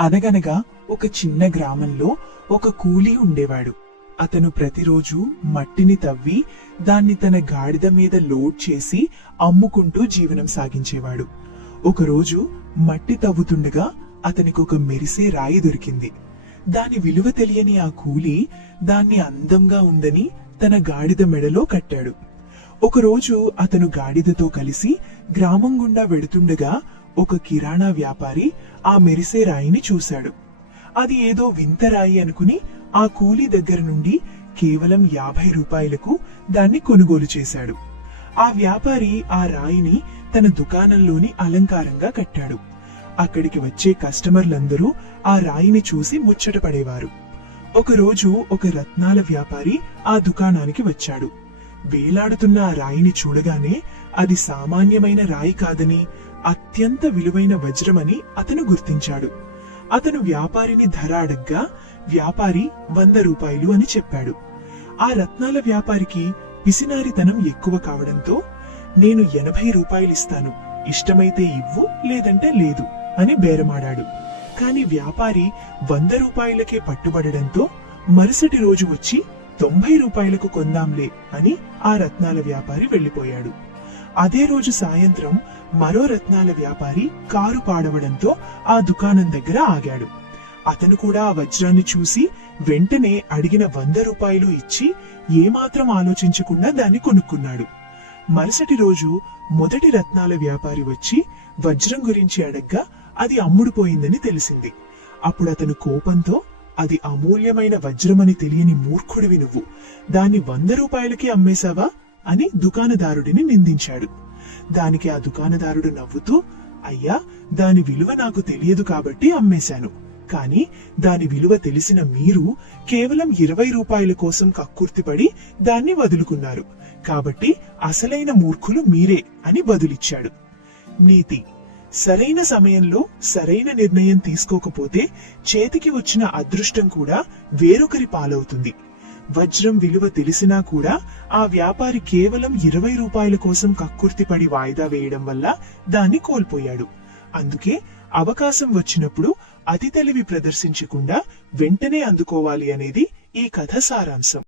అనగనగా ఒక చిన్న గ్రామంలో ఒక కూలీ ఉండేవాడు. అతను ప్రతిరోజు మట్టిని తవ్వి దాన్ని తన గాడిద మీద లోడ్ చేసి అమ్ముకుంటూ జీవనం సాగించేవాడు. ఒకరోజు మట్టి తవ్వుతుండగా అతనికి ఒక మెరిసే రాయి దొరికింది. దాని విలువ తెలియని ఆ కూలీ దాన్ని అందంగా ఉందని తన గాడిద మెడలో కట్టాడు. ఒకరోజు అతను గాడిదతో కలిసి గ్రామం గుండా వెడుతుండగా ఒక కిరాణా వ్యాపారి ఆ మెరిసే రాయిని చూశాడు. అది ఏదో వింత రాయి అనుకుని ఆ కూలీ దగ్గర నుండి కేవలం యాభై రూపాయలకు దాన్ని కొనుగోలు చేశాడు. ఆ వ్యాపారి ఆ రాయిని తన దుకాణంలోని అలంకారంగా కట్టాడు. అక్కడికి వచ్చే కస్టమర్లందరూ ఆ రాయిని చూసి ముచ్చటపడేవారు ఒకరోజు ఒక రత్నాల వ్యాపారి ఆ దుకాణానికి వచ్చాడు. వేలాడుతున్న ఆ రాయిని చూడగానే అది సామాన్యమైన రాయి కాదని అత్యంత విలువైన వజ్రమని అతను గుర్తించాడు. అతను వ్యాపారిని ధర అడగ్గా వ్యాపారి వంద రూపాయలు అని చెప్పాడు. ఆ రత్నాల వ్యాపారికి పిసినారితనం ఎక్కువ కావడంతో నేను ఎనభై రూపాయలిస్తాను ఇష్టమైతే ఇవ్వు లేదంటే లేదు అని బేరమాడాడు. కాని వ్యాపారి వంద రూపాయలకే పట్టుబడడంతో మరుసటి రోజు వచ్చి తొంభై రూపాయలకు కొందాంలే అని ఆ రత్నాల వ్యాపారి వెళ్ళిపోయాడు అదే రోజు సాయంత్రం మరో రత్నాల వ్యాపారి కారు పాడవడంతో ఆ దుకాణం దగ్గర ఆగాడు. అతను కూడా ఆ వజ్రాన్ని చూసి వెంటనే అడిగిన వంద రూపాయలు ఇచ్చి ఏమాత్రం ఆలోచించకుండా దాన్ని కొనుక్కున్నాడు. మరుసటి రోజు మొదటి రత్నాల వ్యాపారి వచ్చి వజ్రం గురించి అడగ్గా అది అమ్ముడుపోయిందని తెలిసింది. అప్పుడు అతను కోపంతో అది అమూల్యమైన వజ్రమని తెలియని మూర్ఖుడివి నువ్వు. దాన్ని వంద రూపాయలకి అమ్మేశావా? అని దుకాణదారుడిని నిందించాడు. దానికి ఆ దుకాణదారుడు నవ్వుతూ అయ్యా దాని విలువ నాకు తెలియదు కాబట్టి అమ్మేశాను. కానీ దాని విలువ తెలిసిన మీరు కేవలం ఇరవై రూపాయల కోసం కక్కుర్తిపడి దాన్ని వదులుకున్నారు. కాబట్టి అసలైన మూర్ఖులు మీరే అని బదులిచ్చాడు. నీతి సరైన సమయంలో సరైన నిర్ణయం తీసుకోకపోతే చేతికి వచ్చిన అదృష్టం కూడా వేరొకరి పాలవుతుంది. వజ్రం విలువ తెలిసినా కూడా ఆ వ్యాపారి కేవలం ఇరవై రూపాయల కోసం కక్కుర్తిపడి వాయిదా వేయడం వల్ల దాన్ని కోల్పోయాడు. అందుకే అవకాశం వచ్చినప్పుడు అతి తెలివి ప్రదర్శించకుండా వెంటనే అందుకోవాలి అనేది ఈ కథ సారాంశం.